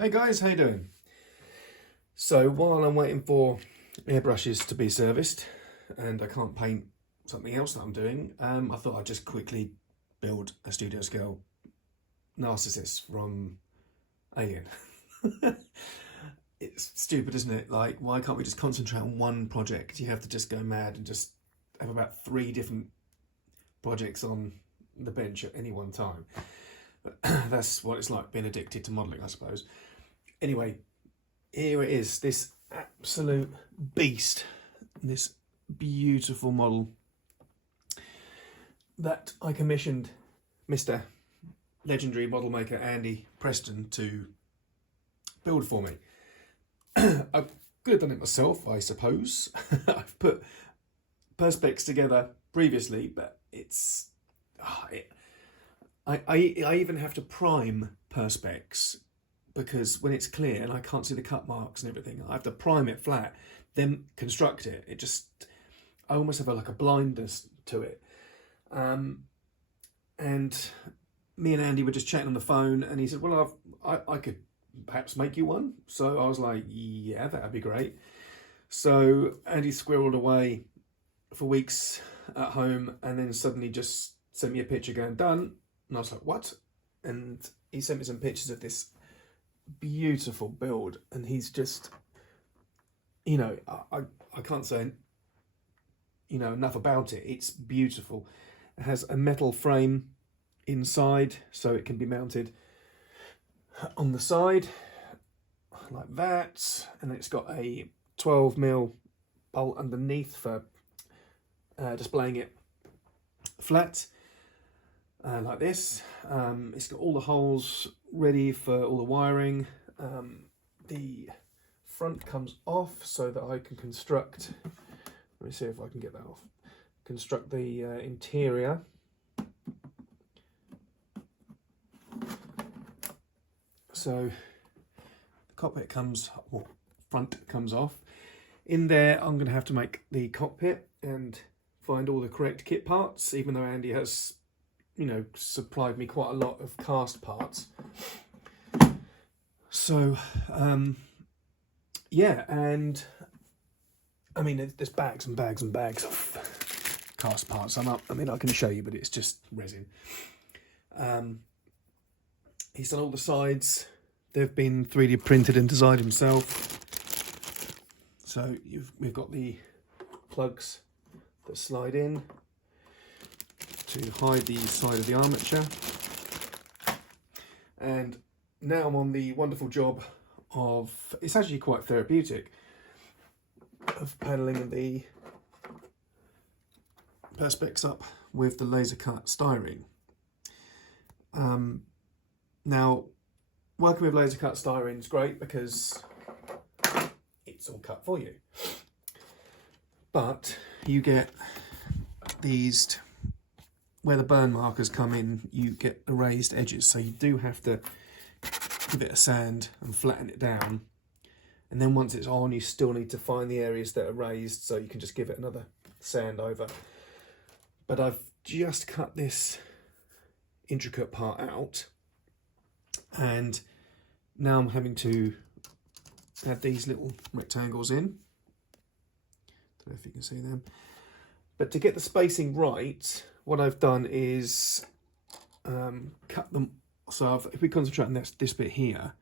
Hey guys, how you doing? So while I'm waiting for airbrushes to be serviced and I can't paint something else that I'm doing, I thought I'd just quickly build a studio scale Narcissus from Alien. It's stupid, isn't it? Like, why can't we just concentrate on one project? You have to just go mad and just have about 3 different projects on the bench at any one time. That's what it's like being addicted to modelling, I suppose. Anyway, here it is, this absolute beast, this beautiful model that I commissioned Mr. legendary model maker Andy Preston to build for me. I could have done it myself, I suppose. I've put perspex together previously, but it's... I even have to prime perspex because when it's clear and I can't see the cut marks and everything, I have to prime it flat, then construct it. It just, I almost have like a blindness to it. And me and Andy were just chatting on the phone and he said, well, I could perhaps make you one. So I was like, yeah, that'd be great. So Andy squirreled away for weeks at home and then suddenly just sent me a picture going, done. And I was like, what? And he sent me some pictures of this beautiful build. And he's just, you know, I can't say, you know, enough about it. It's beautiful. It has a metal frame inside, so it can be mounted on the side like that. And it's got a 12mm bolt underneath for displaying it flat. Like this. It's got all the holes ready for all the wiring. The front comes off so that I can construct, let me see if I can get that off, construct the interior. So the cockpit comes, or front comes off. In there I'm going to have to make the cockpit and find all the correct kit parts, even though Andy has, you know, supplied me quite a lot of cast parts. So, yeah, and I mean, there's bags and bags and bags of cast parts. I mean, I can show you, but it's just resin. He's done all the sides. They've been 3D printed and designed himself. So we've got the plugs that slide in to hide the side of the armature. And now I'm on the wonderful job of, it's actually quite therapeutic, of paneling the perspex up with the laser cut styrene. Now, working with laser cut styrene is great because it's all cut for you. But you get these, where the burn markers come in, you get erased edges. So you do have to give it a sand and flatten it down. And then once it's on, you still need to find the areas that are raised, so you can just give it another sand over. But I've just cut this intricate part out. And now I'm having to add these little rectangles in. Don't know if you can see them. But to get the spacing right, what I've done is cut them. So if we concentrate on this bit here,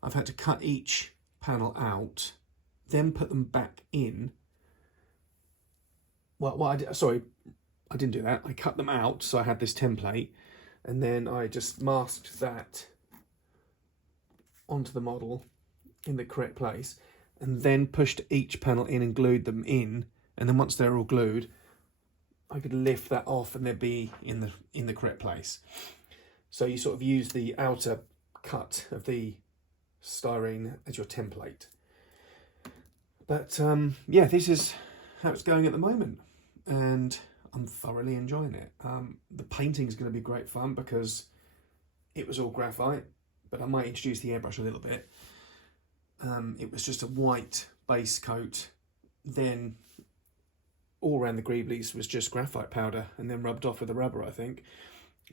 I've had to cut each panel out, then put them back in. Well, I didn't do that. I cut them out, so I had this template, and then I just masked that onto the model in the correct place, and then pushed each panel in and glued them in. And then once they're all glued, I could lift that off and they'd be in the correct place. So you sort of use the outer cut of the styrene as your template. But yeah, this is how it's going at the moment, and I'm thoroughly enjoying it. The painting is going to be great fun because it was all graphite, but I might introduce the airbrush a little bit. It was just a white base coat, then all around the greeblies was just graphite powder and then rubbed off with a rubber, I think.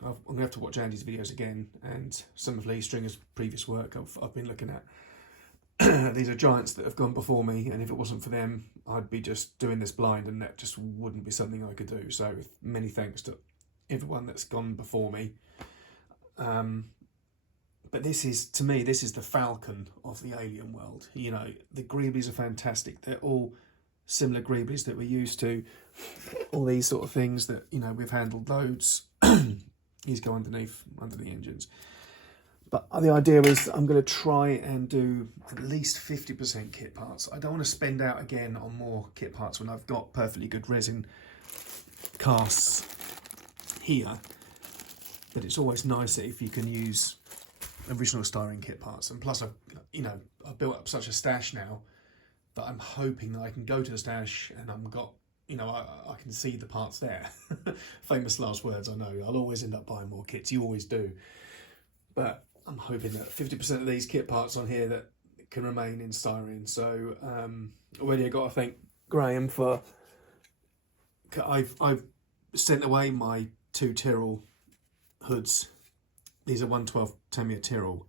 I'm going to have to watch Andy's videos again, and some of Lee Stringer's previous work I've been looking at. These are giants that have gone before me, and if it wasn't for them, I'd be just doing this blind, and that just wouldn't be something I could do. So many thanks to everyone that's gone before me. But this is, to me, this is the Falcon of the alien world. You know, the greeblies are fantastic. They're all similar greeblies that we're used to. All these sort of things that, you know, we've handled loads. These go underneath, under the engines. But the idea is I'm going to try and do at least 50% kit parts. I don't want to spend out again on more kit parts when I've got perfectly good resin casts here. But it's always nicer if you can use original styrene kit parts. And plus, I've built up such a stash now that I'm hoping that I can go to the stash and I can see the parts there. Famous last words, I know. I'll always end up buying more kits. You always do. But I'm hoping that 50% of these kit parts on here that can remain in styrene. So already I got to thank Graham for. I've sent away my 2 Tyrrell hoods. These are 1/12 Tamiya Tyrrell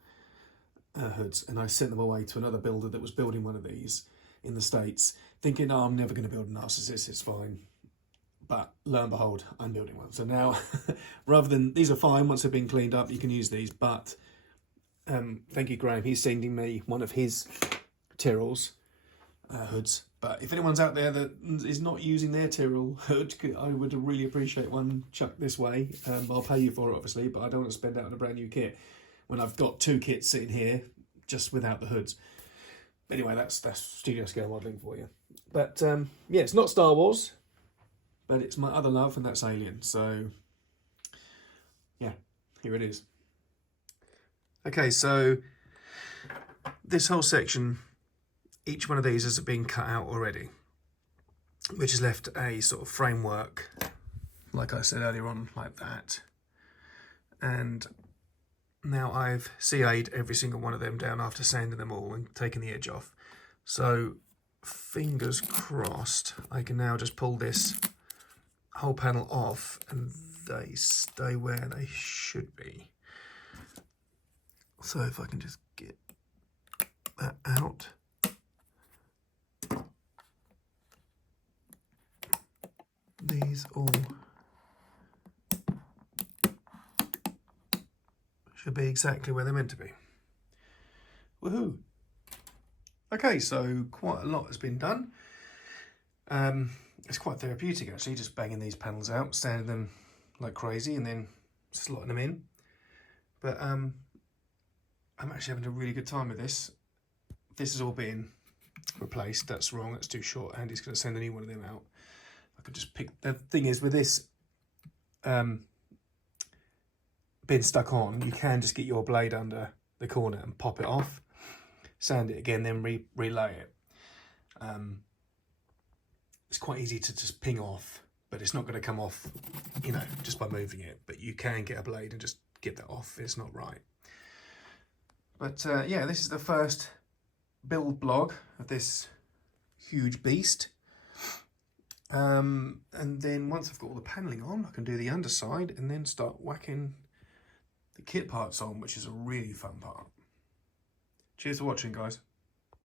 hoods, and I sent them away to another builder that was building one of these in the States, thinking, oh, I'm never going to build a Narcissus, it's fine. But lo and behold, I'm building one. So now, rather than, these are fine, once they've been cleaned up, you can use these, but thank you, Graham. He's sending me one of his Tyrrells hoods. But if anyone's out there that is not using their Tyrrell hood, I would really appreciate one chucked this way. I'll pay you for it, obviously, but I don't want to spend out on a brand new kit when I've got 2 kits sitting here just without the hoods. Anyway, that's studio scale modelling for you. But yeah, it's not Star Wars, but it's my other love, and that's Alien. So yeah, here it is. Okay, so this whole section, each one of these has been cut out already, which has left a sort of framework, like I said earlier on, like that. And now I've CA'd every single one of them down after sanding them all and taking the edge off. So fingers crossed, I can now just pull this whole panel off and they stay where they should be. So if I can just get that out. These all should be exactly where they're meant to be. Woohoo! Okay, so quite a lot has been done. It's quite therapeutic actually, just banging these panels out, sanding them like crazy and then slotting them in. But I'm actually having a really good time with this. This is all being replaced. That's wrong, that's too short. Andy's going to send a new one of them out. I could just pick, the thing is with this being stuck on, you can just get your blade under the corner and pop it off, sand it again, then relay it. It's quite easy to just ping off, but it's not going to come off, just by moving it. But you can get a blade and just get that off. It's not right. But yeah, this is the first build blog of this huge beast. And then once I've got all the panelling on, I can do the underside and then start whacking the kit parts on, which is a really fun part. Cheers for watching, guys.